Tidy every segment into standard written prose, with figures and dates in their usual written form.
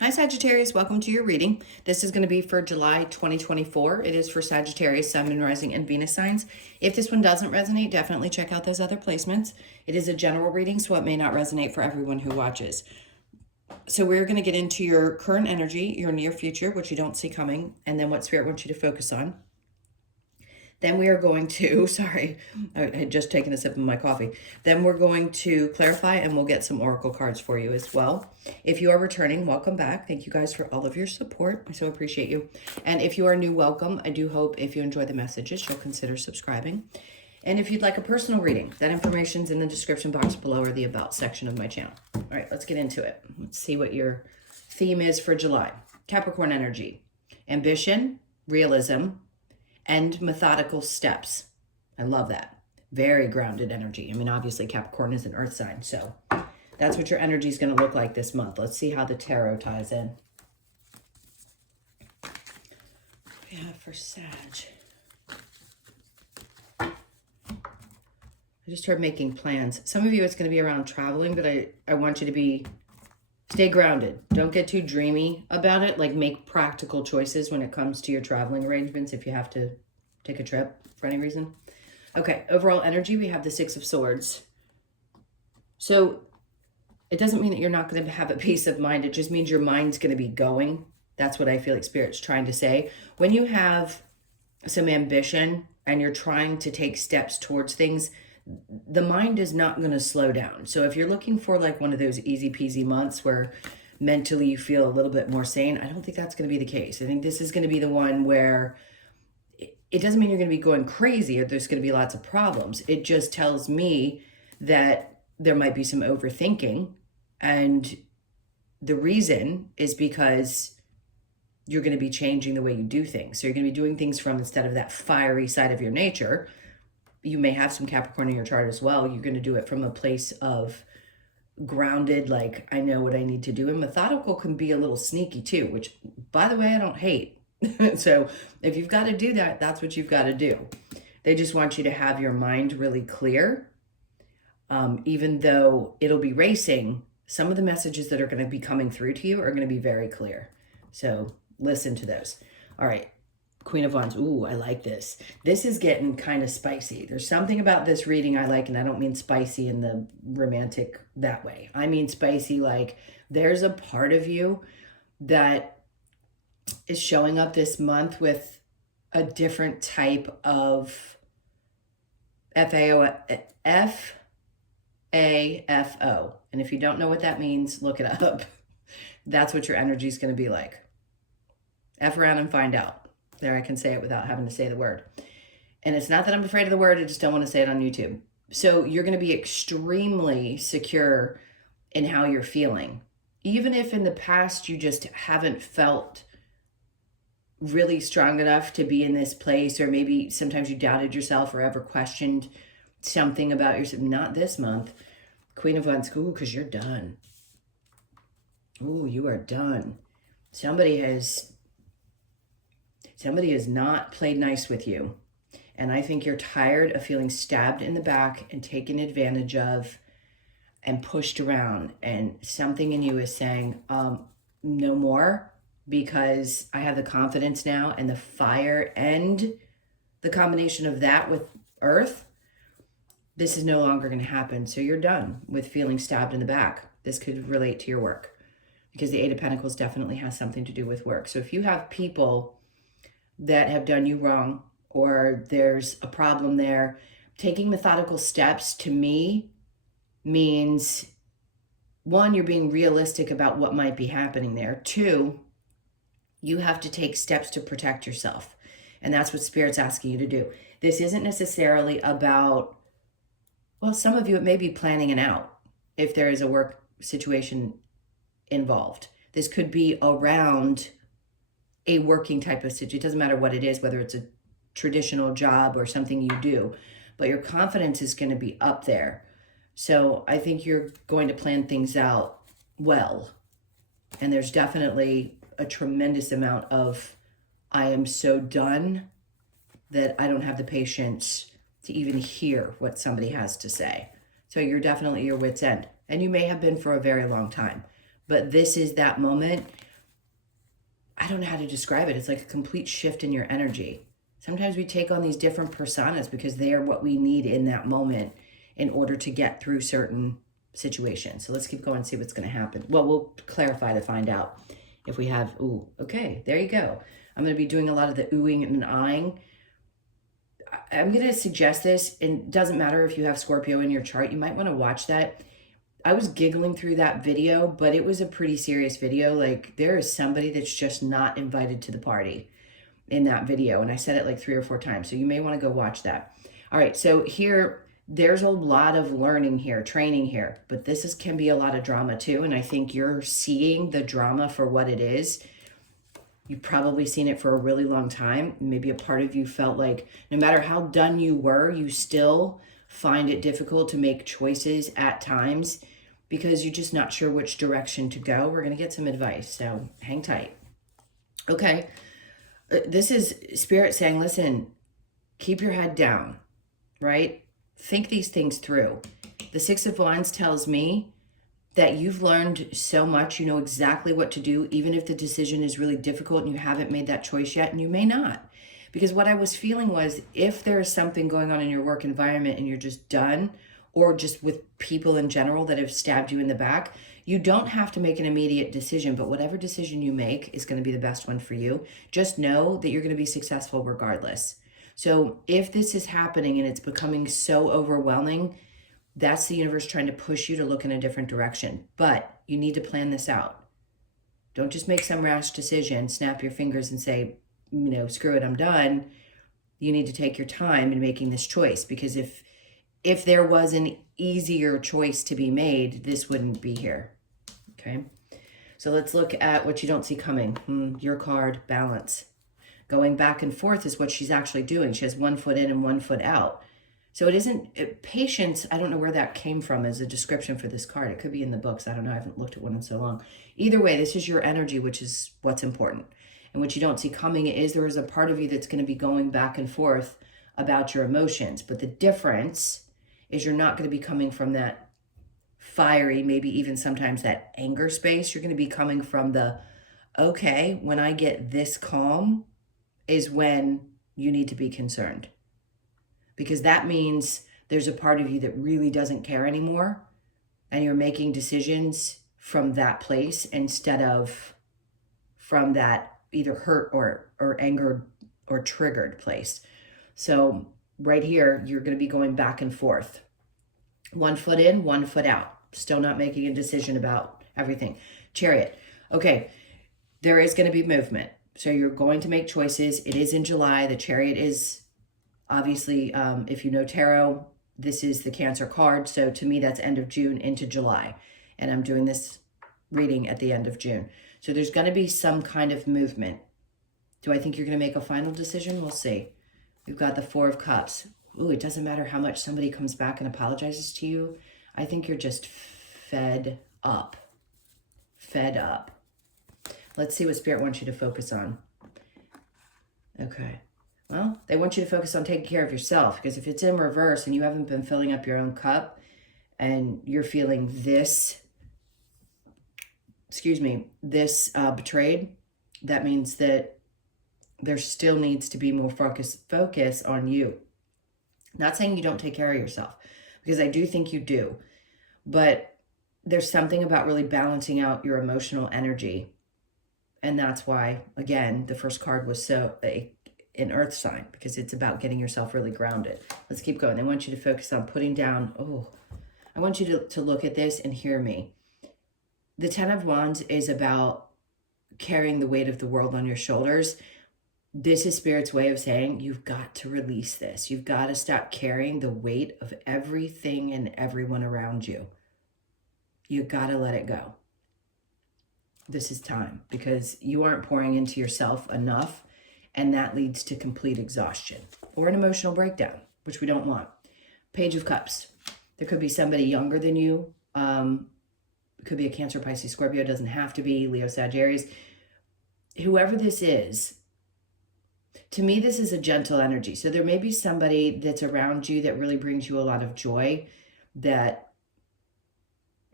Hi Sagittarius, welcome to your reading. This is going to be for July 2024. It is for Sagittarius, Sun, Moon, Rising, and Venus signs. If this one doesn't resonate, definitely check out those other placements. It is a general reading, so it may not resonate for everyone who watches. So we're going to get into your current energy, your near future, which you don't see coming, and then what Spirit wants you to focus on. Then we are going to, sorry, I had just taken a sip of my coffee. Then we're going to clarify and we'll get some oracle cards for you as well. If you are returning, welcome back. Thank you guys for all of your support. I so appreciate you. And if you are new, welcome. I do hope if you enjoy the messages, you'll consider subscribing. And if you'd like a personal reading, that information's in the description box below or the About section of my channel. All right, let's get into it. Let's see what your theme is for July. Capricorn energy, ambition, realism, and methodical steps. I love that. Very grounded energy. I mean, obviously Capricorn is an earth sign, so that's what your energy is going to look like this month. Let's see how the tarot ties in. Yeah, for Sag. I just heard making plans. Some of you, it's going to be around traveling, but I want you to stay grounded. Don't get too dreamy about it. Like, make practical choices when it comes to your traveling arrangements if you have to take a trip for any reason. Okay, overall energy, we have the Six of Swords. So it doesn't mean that you're not going to have a peace of mind. It just means your mind's going to be going. That's what I feel like Spirit's trying to say. When you have some ambition and you're trying to take steps towards things, the mind is not going to slow down. So if you're looking for like one of those easy peasy months where mentally you feel a little bit more sane, I don't think that's going to be the case. I think this is going to be the one where it doesn't mean you're going to be going crazy or there's going to be lots of problems. It just tells me that there might be some overthinking. And the reason is because you're going to be changing the way you do things. So you're going to be doing things from, instead of that fiery side of your nature, you may have some Capricorn in your chart as well. You're going to do it from a place of grounded, like, I know what I need to do. And methodical can be a little sneaky too, which, by the way, I don't hate. So if you've got to do that, that's what you've got to do. They just want you to have your mind really clear. Even though it'll be racing, some of the messages that are going to be coming through to you are going to be very clear. So listen to those. All right. Queen of Wands. Ooh, I like this. This is getting kind of spicy. There's something about this reading I like, and I don't mean spicy in the romantic that way. I mean spicy like there's a part of you that is showing up this month with a different type of FAFO. And if you don't know what that means, look it up. That's what your energy is going to be like. F around and find out. There, I can say it without having to say the word. And it's not that I'm afraid of the word, I just don't want to say it on YouTube. So you're going to be extremely secure in how you're feeling. Even if in the past you just haven't felt really strong enough to be in this place, or maybe sometimes you doubted yourself or ever questioned something about yourself. Not this month. Queen of Wands, ooh, because you're done. Ooh, you are done. Somebody has not played nice with you. And I think you're tired of feeling stabbed in the back and taken advantage of and pushed around. And something in you is saying, no more, because I have the confidence now and the fire and the combination of that with earth. This is no longer going to happen. So you're done with feeling stabbed in the back. This could relate to your work, because the Eight of Pentacles definitely has something to do with work. So if you have people that have done you wrong, or there's a problem there, taking methodical steps to me means, one, you're being realistic about what might be happening there. Two, you have to take steps to protect yourself. And that's what Spirit's asking you to do. This isn't necessarily about, well, some of you, it may be planning it out if there is a work situation involved. This could be around a working type of situation. It doesn't matter what it is, whether it's a traditional job or something you do, but your confidence is going to be up there. So I think you're going to plan things out well. And there's definitely a tremendous amount of, I am so done that I don't have the patience to even hear what somebody has to say. So you're definitely at your wit's end. And you may have been for a very long time. But this is that moment I don't know how to describe it. It's like a complete shift in your energy. Sometimes we take on these different personas because they are what we need in that moment in order to get through certain situations. So let's keep going and see what's going to happen. Well, we'll clarify to find out if we have, ooh, okay, there you go. I'm going to be doing a lot of the oohing and eyeing. I'm going to suggest this, and it doesn't matter if you have Scorpio in your chart, you might want to watch that. I was giggling through that video, but it was a pretty serious video. Like, there is somebody that's just not invited to the party in that video. And I said it like 3 or 4 times. So you may want to go watch that. All right. So here, there's a lot of learning here, training here, but this can be a lot of drama too. And I think you're seeing the drama for what it is. You've probably seen it for a really long time. Maybe a part of you felt like no matter how done you were, you still find it difficult to make choices at times because you're just not sure which direction to go. We're going to get some advice, so hang tight. Okay, this is Spirit saying, listen, keep your head down, right? Think these things through. The Six of Wands tells me that you've learned so much, you know exactly what to do, even if the decision is really difficult and you haven't made that choice yet, and you may not. Because what I was feeling was if there's something going on in your work environment and you're just done, or just with people in general that have stabbed you in the back, you don't have to make an immediate decision, but whatever decision you make is going to be the best one for you. Just know that you're going to be successful regardless. So if this is happening and it's becoming so overwhelming, that's the universe trying to push you to look in a different direction. But you need to plan this out. Don't just make some rash decision, snap your fingers and say, you know, screw it, I'm done. You need to take your time in making this choice, because if there was an easier choice to be made, this wouldn't be here. Okay. So let's look at what you don't see coming. Your card, balance. Going back and forth is what she's actually doing. She has 1 foot in and 1 foot out. So it isn't patience. I don't know where that came from as a description for this card. It could be in the books. I don't know. I haven't looked at one in so long. Either way, this is your energy, which is what's important. And what you don't see coming is there is a part of you that's going to be going back and forth about your emotions. But the difference is you're not going to be coming from that fiery, maybe even sometimes that anger space. You're going to be coming from the, okay, when I get this calm is when you need to be concerned. Because that means there's a part of you that really doesn't care anymore, and you're making decisions from that place instead of from that either hurt or angered or triggered place. So right here, you're going to be going back and forth. 1 foot in, 1 foot out. Still not making a decision about everything. Chariot. Okay, there is going to be movement. So you're going to make choices. It is in July. The Chariot is obviously, if you know tarot, this is the Cancer card. So to me, that's end of June into July. And I'm doing this reading at the end of June. So there's going to be some kind of movement. Do I think you're going to make a final decision? We'll see. We've got the 4 of Cups. Ooh, it doesn't matter how much somebody comes back and apologizes to you. I think you're just fed up. Fed up. Let's see what Spirit wants you to focus on. Okay. Well, they want you to focus on taking care of yourself, because if it's in reverse and you haven't been filling up your own cup and you're feeling this, betrayed, that means that there still needs to be more focus on you. Not saying you don't take care of yourself, because I do think you do, but there's something about really balancing out your emotional energy. And that's why, again, the first card was an earth sign, because it's about getting yourself really grounded. Let's keep going. They want you to focus on putting down, I want you to look at this and hear me. The 10 of Wands is about carrying the weight of the world on your shoulders. This is Spirit's way of saying you've got to release this. You've got to stop carrying the weight of everything and everyone around you. You've got to let it go. This is time, because you aren't pouring into yourself enough, and that leads to complete exhaustion or an emotional breakdown, which we don't want. Page of Cups. There could be somebody younger than you. It could be a Cancer, Pisces, Scorpio. It doesn't have to be Leo, Sagittarius. Whoever this is, to me, this is a gentle energy. So there may be somebody that's around you that really brings you a lot of joy, that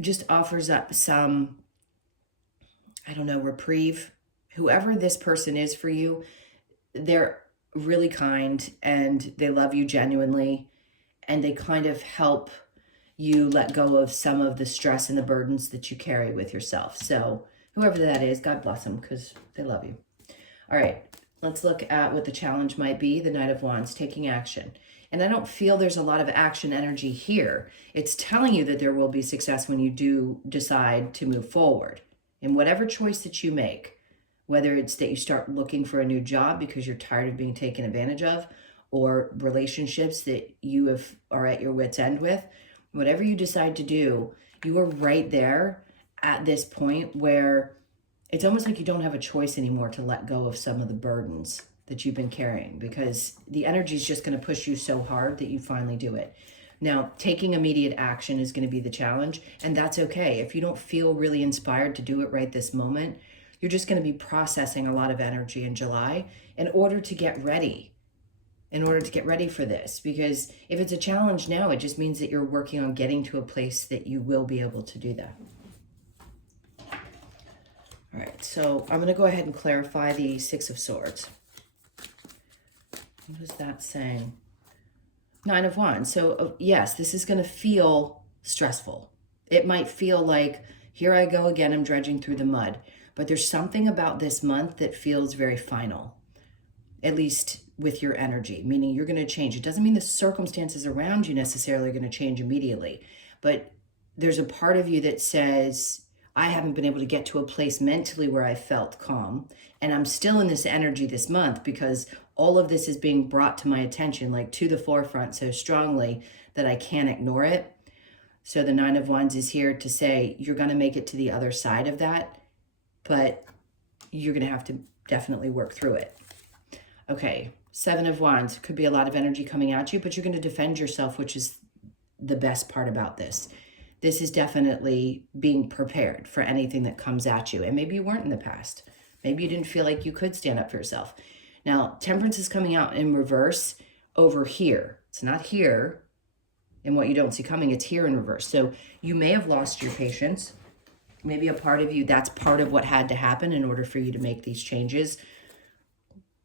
just offers up some, reprieve whoever this person is for you, they're really kind and they love you genuinely, and they kind of help you let go of some of the stress and the burdens that you carry with yourself. So whoever that is, God bless them, because they love you. All right, let's look at what the challenge might be. The Knight of Wands, taking action. And I don't feel there's a lot of action energy here. It's telling you that there will be success when you do decide to move forward in whatever choice that you make, whether it's that you start looking for a new job because you're tired of being taken advantage of, or relationships that you are at your wit's end with. Whatever you decide to do, you are right there at this point where it's almost like you don't have a choice anymore to let go of some of the burdens that you've been carrying, because the energy is just going to push you so hard that you finally do it. Now, taking immediate action is going to be the challenge, and that's okay. If you don't feel really inspired to do it right this moment, you're just going to be processing a lot of energy in July in order to get ready for this. Because if it's a challenge now, it just means that you're working on getting to a place that you will be able to do that. All right, so I'm going to go ahead and clarify the Six of Swords. What is that saying? Nine of Wands. So yes, this is going to feel stressful. It might feel like, here I go again, I'm dredging through the mud. But there's something about this month that feels very final, at least with your energy, meaning you're going to change. It doesn't mean the circumstances around you necessarily are going to change immediately, but there's a part of you that says, I haven't been able to get to a place mentally where I felt calm, and I'm still in this energy this month because all of this is being brought to my attention, like to the forefront so strongly that I can't ignore it. So the Nine of Wands is here to say, you're going to make it to the other side of that, but you're going to have to definitely work through it. Okay, Seven of Wands. Could be a lot of energy coming at you, but you're going to defend yourself, which is the best part about this. This is definitely being prepared for anything that comes at you. And maybe you weren't in the past. Maybe you didn't feel like you could stand up for yourself. Now, Temperance is coming out in reverse over here. It's not here in what you don't see coming. It's here in reverse. So you may have lost your patience. Maybe a part of you, that's part of what had to happen in order for you to make these changes.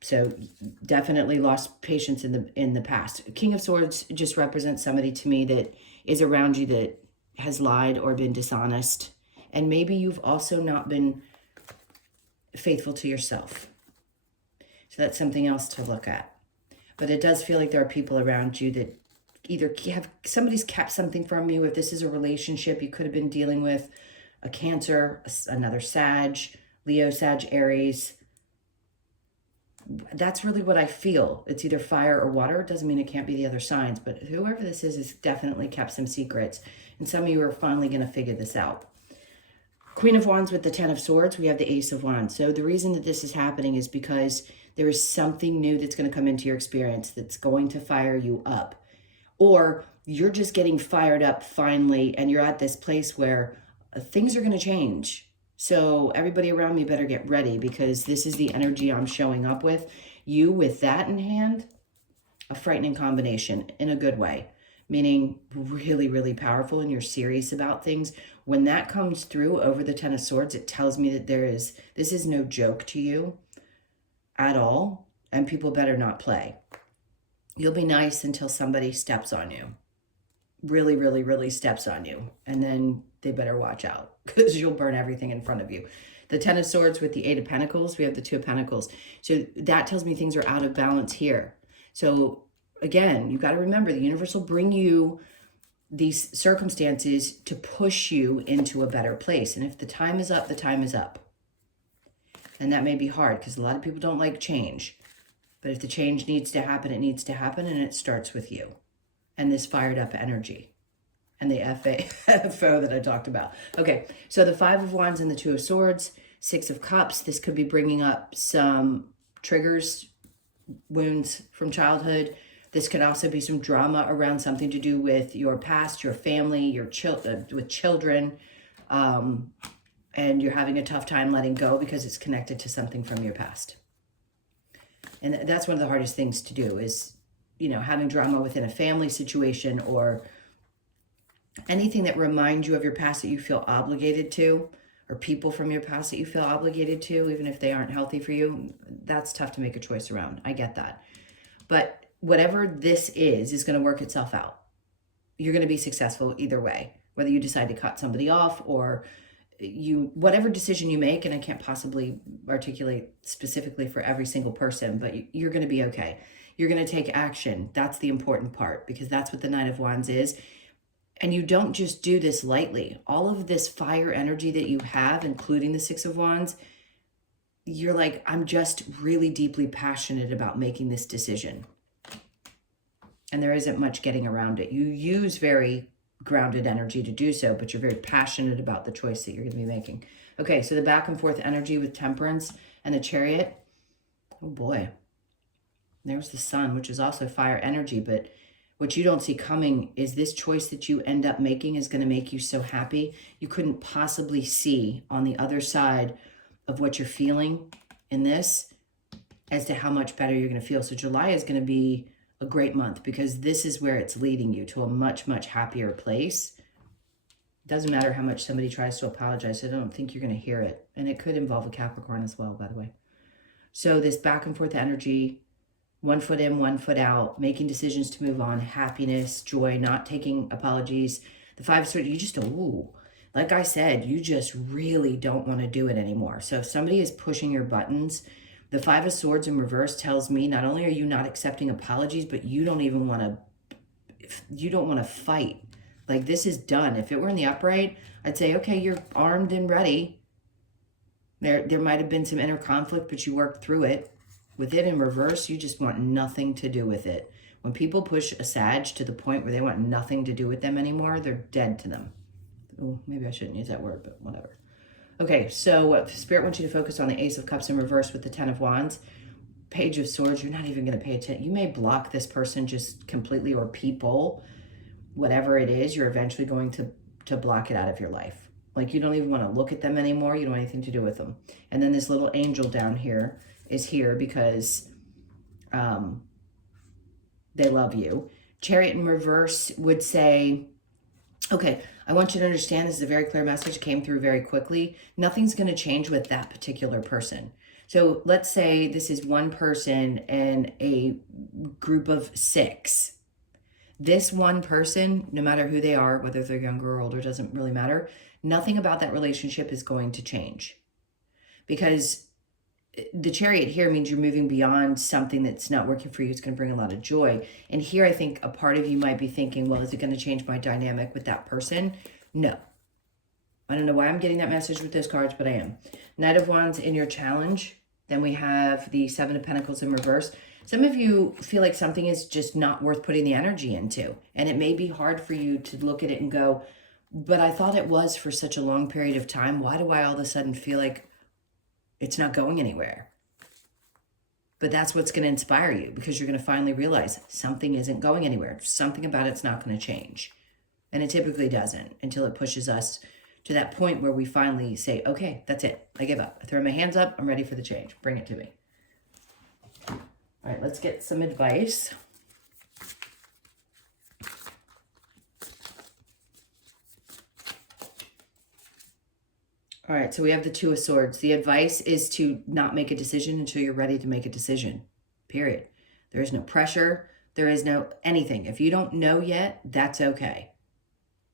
So definitely lost patience in the past. King of Swords just represents somebody to me that is around you that has lied or been dishonest. And maybe you've also not been faithful to yourself. So that's something else to look at. But it does feel like there are people around you that either somebody's kept something from you. If this is a relationship, you could have been dealing with a Cancer, another Sag, Leo, Sag, Aries. That's really what I feel. It's either fire or water. It doesn't mean it can't be the other signs, but whoever this is has definitely kept some secrets. And some of you are finally going to figure this out. Queen of Wands with the Ten of Swords, we have the Ace of Wands. So the reason that this is happening is because there is something new that's going to come into your experience that's going to fire you up. Or you're just getting fired up finally, and you're at this place where things are going to change. So everybody around me better get ready, because this is the energy I'm showing up with. You with that in hand, a frightening combination in a good way, meaning really, really powerful, and you're serious about things. When that comes through over the Ten of Swords, it tells me that this is no joke to you at all, and people better not play. You'll be nice until somebody steps on you. Really, really, really steps on you. And then they better watch out, because you'll burn everything in front of you. The Ten of Swords with the Eight of Pentacles, we have the Two of Pentacles. So that tells me things are out of balance here. So again, you got to remember, the universe will bring you these circumstances to push you into a better place. And if the time is up, the time is up. And that may be hard, because a lot of people don't like change. But if the change needs to happen, it needs to happen, and it starts with you. And this fired up energy. And the FAFO that I talked about. Okay, so the Five of Wands and the Two of Swords, Six of Cups. This could be bringing up some triggers, wounds from childhood. This could also be some drama around something to do with your past, your family, your with children. And you're having a tough time letting go because it's connected to something from your past. And that's one of the hardest things to do is, you know, having drama within a family situation or anything that reminds you of your past that you feel obligated to, or people from your past that you feel obligated to, even if they aren't healthy for you. That's tough to make a choice around. I get that. But whatever this is going to work itself out. You're going to be successful either way, whether you decide to cut somebody off or whatever decision you make, and I can't possibly articulate specifically for every single person, but you're going to be okay. You're going to take action. That's the important part, because that's what the Nine of Wands is. And you don't just do this lightly. All of this fire energy that you have, including the Six of Wands, you're like, I'm just really deeply passionate about making this decision. And there isn't much getting around it. You use very grounded energy to do so, but you're very passionate about the choice that you're going to be making. Okay, so the back and forth energy with Temperance and the Chariot. Oh boy. There's the Sun, which is also fire energy, but what you don't see coming is this choice that you end up making is going to make you so happy. You couldn't possibly see on the other side of what you're feeling in this as to how much better you're going to feel. So July is going to be a great month, because this is where it's leading you to a much, much happier place. It doesn't matter how much somebody tries to apologize. I don't think you're going to hear it. And it could involve a Capricorn as well, by the way. So this back and forth energy, 1 foot in, 1 foot out, making decisions to move on, happiness, joy, not taking apologies. The Five of Swords, you just, ooh, like I said, you just really don't want to do it anymore. So if somebody is pushing your buttons, the Five of Swords in reverse tells me not only are you not accepting apologies, but you don't even want to fight. Like, this is done. If it were in the upright, I'd say, okay, you're armed and ready. There might have been some inner conflict, but you worked through it. With it in reverse, you just want nothing to do with it. When people push a Sag to the point where they want nothing to do with them anymore, they're dead to them. Oh, maybe I shouldn't use that word, but whatever. Okay, so Spirit wants you to focus on the Ace of Cups in reverse with the Ten of Wands. Page of Swords, you're not even going to pay attention. You may block this person just completely, or people, whatever it is, you're eventually going to block it out of your life. Like, you don't even want to look at them anymore. You don't want anything to do with them. And then this little angel down here is here because they love you. Chariot in reverse would say, okay, I want you to understand, this is a very clear message. It came through very quickly. Nothing's going to change with that particular person. So let's say this is one person and a group of 6. This one person, no matter who they are, whether they're younger or older, doesn't really matter. Nothing about that relationship is going to change, because the Chariot here means you're moving beyond something that's not working for you. It's going to bring a lot of joy. And here I think a part of you might be thinking, well, is it going to change my dynamic with that person? No. I don't know why I'm getting that message with those cards, but I am. Knight of Wands in your challenge. Then we have the Seven of Pentacles in reverse. Some of you feel like something is just not worth putting the energy into. And it may be hard for you to look at it and go, but I thought it was for such a long period of time. Why do I all of a sudden feel like it's not going anywhere? But that's what's going to inspire you, because you're going to finally realize something isn't going anywhere. Something about it's not going to change. And it typically doesn't until it pushes us to that point where we finally say, okay, that's it. I give up. I throw my hands up. I'm ready for the change. Bring it to me. All right, let's get some advice. All right, so we have the Two of Swords. The advice is to not make a decision until you're ready to make a decision, period. There is no pressure. There is no anything. If you don't know yet, that's okay.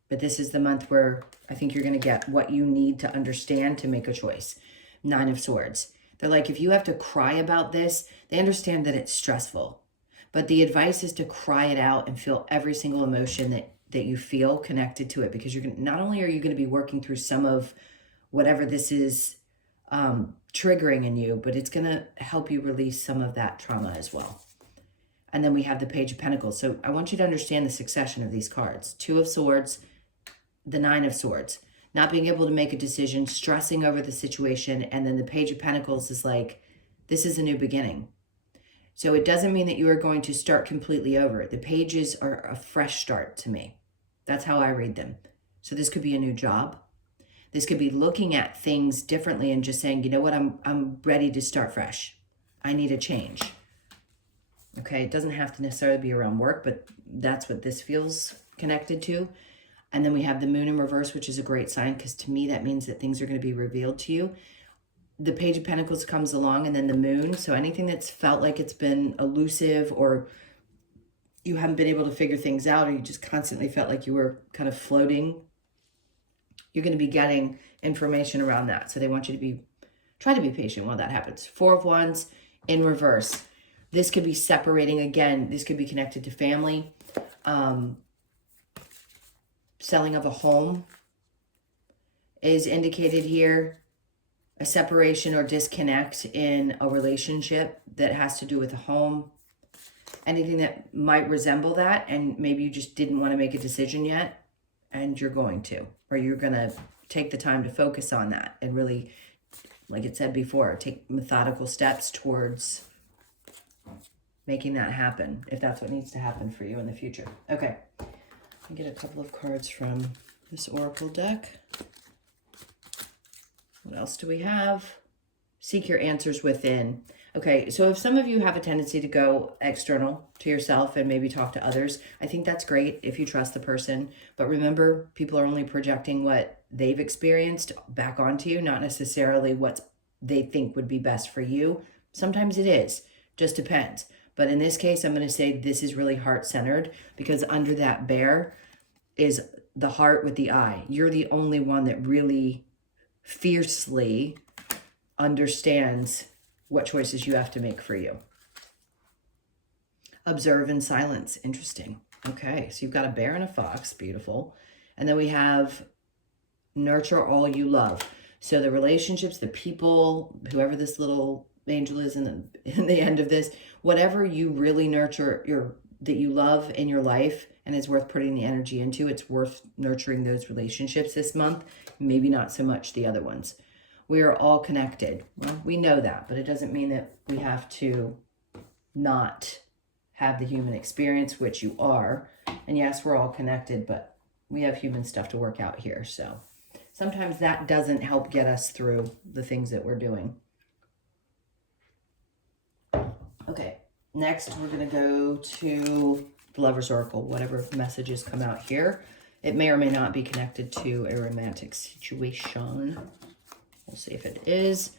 But this is the month where I think you're going to get what you need to understand to make a choice. Nine of Swords. They're like, if you have to cry about this, they understand that it's stressful. But the advice is to cry it out and feel every single emotion that you feel connected to it. Because you're gonna, not only are you going to be working through some of whatever this is triggering in you, but it's going to help you release some of that trauma as well. And then we have the Page of Pentacles. So I want you to understand the succession of these cards. Two of Swords, the Nine of Swords. Not being able to make a decision, stressing over the situation. And then the Page of Pentacles is like, this is a new beginning. So it doesn't mean that you are going to start completely over. The pages are a fresh start to me. That's how I read them. So this could be a new job. This could be looking at things differently and just saying, you know what, I'm ready to start fresh. I need a change. Okay, it doesn't have to necessarily be around work, but that's what this feels connected to. And then we have the moon in reverse, which is a great sign, because to me, that means that things are going to be revealed to you. The Page of Pentacles comes along, and then the moon. So anything that's felt like it's been elusive, or you haven't been able to figure things out, or you just constantly felt like you were kind of floating, you're going to be getting information around that. So they want you to try to be patient while that happens. Four of Wands in reverse. This could be separating again. This could be connected to family. Selling of a home is indicated here. A separation or disconnect in a relationship that has to do with a home. Anything that might resemble that, and maybe you just didn't want to make a decision yet, and you're going to. Or you're going to take the time to focus on that and really, like it said before, take methodical steps towards making that happen, if that's what needs to happen for you in the future. Okay. I'll get a couple of cards from this Oracle deck. What else do we have? Seek your answers within. Okay, so if some of you have a tendency to go external to yourself and maybe talk to others, I think that's great if you trust the person. But remember, people are only projecting what they've experienced back onto you, not necessarily what they think would be best for you. Sometimes it is, just depends. But in this case, I'm going to say this is really heart-centered, because under that bear is the heart with the eye. You're the only one that really fiercely understands what choices you have to make for you. Observe in silence. Interesting. Okay, so you've got a bear and a fox. Beautiful. And then we have nurture all you love. So the relationships, the people, whoever this little angel is in the end of this, whatever you really nurture, that you love in your life and is worth putting the energy into, it's worth nurturing those relationships this month. Maybe not so much the other ones. We are all connected. Well, we know that, but it doesn't mean that we have to not have the human experience, which you are. And yes, we're all connected, but we have human stuff to work out here. So sometimes that doesn't help get us through the things that we're doing. Okay, next we're going to go to the Lover's Oracle, whatever messages come out here. It may or may not be connected to a romantic situation. We'll see if it is.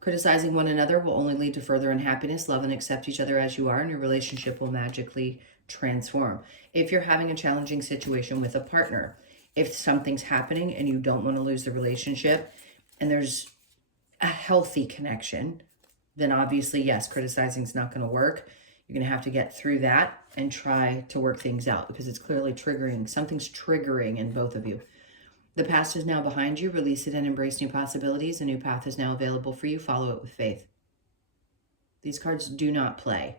Criticizing one another will only lead to further unhappiness. Love and accept each other as you are, and your relationship will magically transform. If you're having a challenging situation with a partner, if something's happening and you don't want to lose the relationship, and there's a healthy connection, then obviously, yes, criticizing is not going to work. You're going to have to get through that and try to work things out, because it's clearly triggering. Something's triggering in both of you. The past is now behind you. Release it and embrace new possibilities. A new path is now available for you. Follow it with faith. These cards do not play.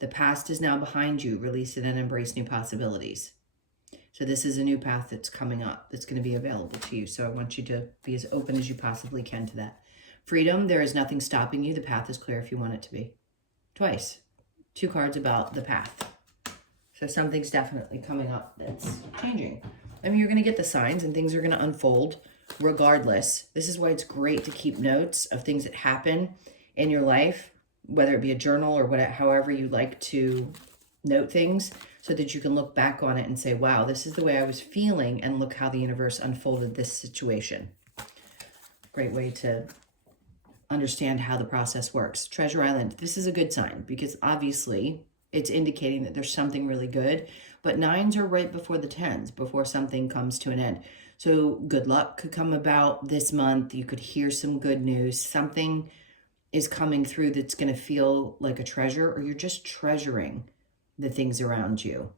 The past is now behind you. Release it and embrace new possibilities. So this is a new path that's coming up that's going to be available to you. So I want you to be as open as you possibly can to that. Freedom, there is nothing stopping you. The path is clear if you want it to be. Twice. Two cards about the path. So something's definitely coming up that's changing. I mean, you're going to get the signs and things are going to unfold regardless. This is why it's great to keep notes of things that happen in your life, whether it be a journal or whatever, however you like to note things, so that you can look back on it and say, wow, this is the way I was feeling, and look how the universe unfolded this situation. Great way to understand how the process works. Treasure Island, this is a good sign, because obviously it's indicating that there's something really good, but nines are right before the tens, before something comes to an end. So good luck could come about this month. You could hear some good news. Something is coming through that's going to feel like a treasure, or you're just treasuring the things around you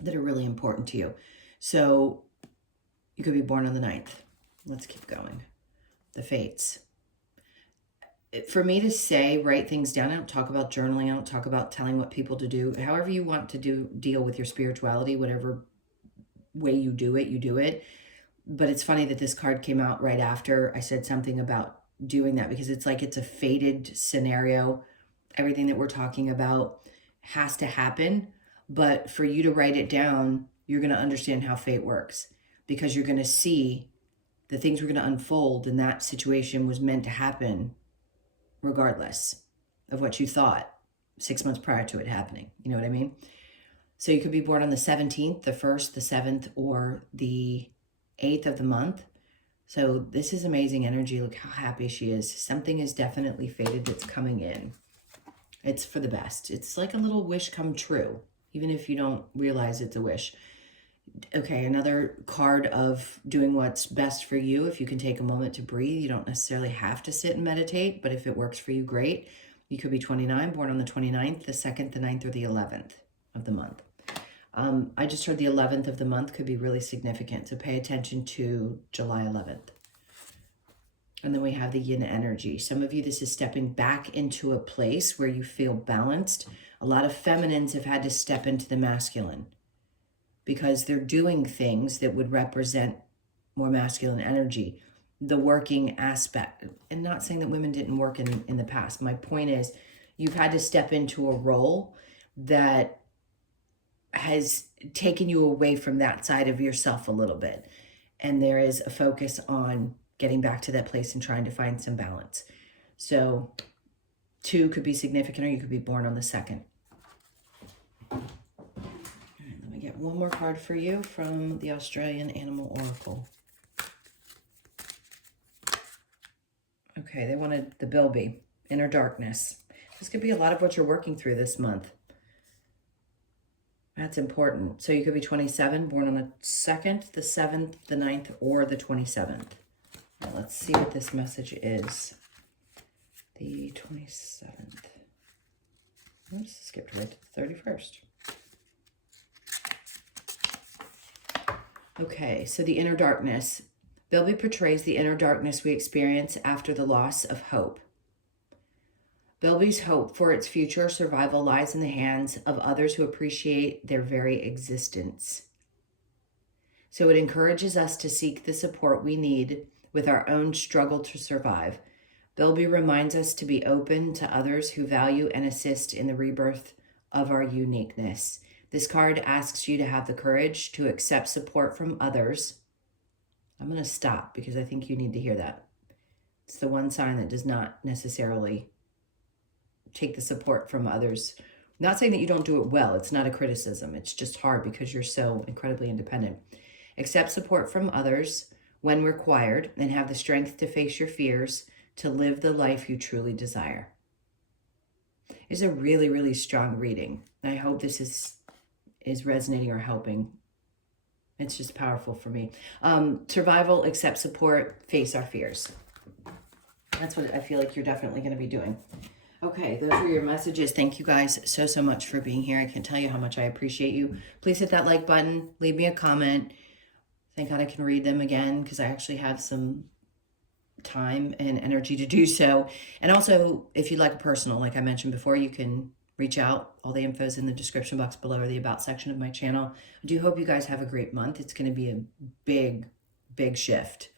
that are really important to you. So you could be born on the 9th. Let's keep going. The fates. For me to say, write things down, I don't talk about journaling. I don't talk about telling what people to do. However you want to deal with your spirituality, whatever way you do it. But it's funny that this card came out right after I said something about doing that, because it's like it's a fated scenario. Everything that we're talking about has to happen. But for you to write it down, you're going to understand how fate works, because you're going to see the things were going to unfold, and that situation was meant to happen regardless of what you thought 6 months prior to it happening. You know what I mean? So you could be born on the 17th, the 1st, the 7th, or the 8th of the month. So this is amazing energy. Look how happy she is. Something is definitely fated that's coming in. It's for the best. It's like a little wish come true, even if you don't realize it's a wish. Okay, another card of doing what's best for you. If you can take a moment to breathe, you don't necessarily have to sit and meditate, but if it works for you, great. You could be 29, born on the 29th, the 2nd, the 9th, or the 11th of the month. I just heard the 11th of the month could be really significant, so pay attention to July 11th. And then we have the yin energy. Some of you, this is stepping back into a place where you feel balanced. A lot of feminines have had to step into the masculine because they're doing things that would represent more masculine energy. The working aspect, and not saying that women didn't work in the past. My point is, you've had to step into a role that has taken you away from that side of yourself a little bit. And there is a focus on getting back to that place and trying to find some balance. So 2 could be significant, or you could be born on the 2nd. All right, let me get one more card for you from the Australian Animal Oracle. Okay, they wanted the Bilby, inner darkness. This could be a lot of what you're working through this month. That's important. So you could be 27, born on the 2nd, the 7th, the 9th, or the 27th. Now let's see what this message is. The 27th. Oops, skipped right to the 31st. Okay, so the inner darkness. Bilby portrays the inner darkness we experience after the loss of hope. Bilby's hope for its future survival lies in the hands of others who appreciate their very existence. So it encourages us to seek the support we need with our own struggle to survive. Bilby reminds us to be open to others who value and assist in the rebirth of our uniqueness. This card asks you to have the courage to accept support from others. I'm going to stop because I think you need to hear that. It's the one sign that does not necessarily take the support from others. Not saying that you don't do it well. It's not a criticism. It's just hard because you're so incredibly independent. Accept support from others when required and have the strength to face your fears to live the life you truly desire. It's a really, really strong reading. I hope this is resonating or helping. It's just powerful for me. Survival, accept support, face our fears. That's what I feel like you're definitely going to be doing. Okay, those are your messages. Thank you guys so much for being here. I can't tell you how much I appreciate you. Please hit that like button. Leave me a comment. Thank God I can read them again because I actually have some time and energy to do so. And also, if you'd like a personal, like I mentioned before, you can reach out. All the info is in the description box below or the about section of my channel. I do hope you guys have a great month. It's going to be a big, big shift.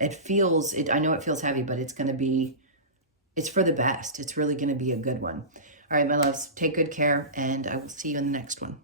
I know it feels heavy, but it's for the best. It's really going to be a good one. All right, my loves, take good care, and I will see you in the next one.